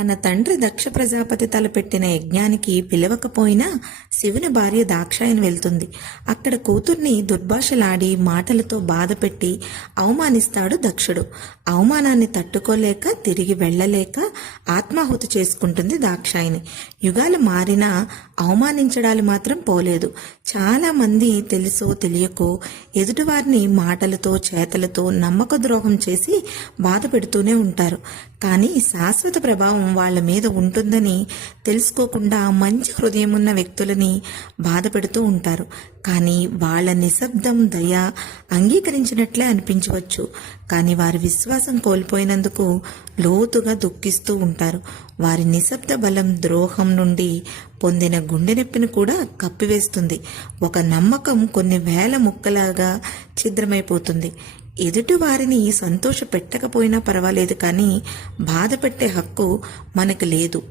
తన తండ్రి దక్ష ప్రజాపతి తలపెట్టిన యజ్ఞానికి పిలవకపోయినా శివుని భార్య దాక్షాయని వెళ్తుంది. అక్కడ కూతుర్ని దుర్భాషలాడి మాటలతో బాధపెట్టి అవమానిస్తాడు దక్షుడు. అవమానాన్ని తట్టుకోలేక తిరిగి వెళ్ళలేక ఆత్మాహుతి చేసుకుంటుంది దాక్షాయిని. యుగాలు మారినా అవమానించడాలు మాత్రం పోలేదు. చాలా మంది తెలుసో తెలియకో ఎదుటివారిని మాటలతో చేతలతో నమ్మక ద్రోహం చేసి బాధ పెడుతూనే ఉంటారు. కానీ శాశ్వత ప్రభావం వాళ్ళ మీద ఉంటుందని తెలుసుకోకుండా మంచి హృదయం ఉన్న వ్యక్తులని బాధ పెడుతూ ఉంటారు. కానీ వాళ్ళ నిశ్శబ్దం దయ అంగీకరించినట్లే అనిపించవచ్చు. కానీ వారి విశ్వాసం కోల్పోయినందుకు లోతుగా దుఃఖిస్తూ ఉంటారు. వారి నిశ్శబ్ద బలం ద్రోహం నుండి పొందిన గుండె నొప్పిని కూడా కప్పివేస్తుంది. ఒక నమ్మకం కొన్ని వేల ముక్కలాగా ఛిద్రమైపోతుంది. ఎదుటి వారిని సంతోష పెట్టకపోయినా పర్వాలేదు కానీ బాధ పెట్టే హక్కు మనకు లేదు.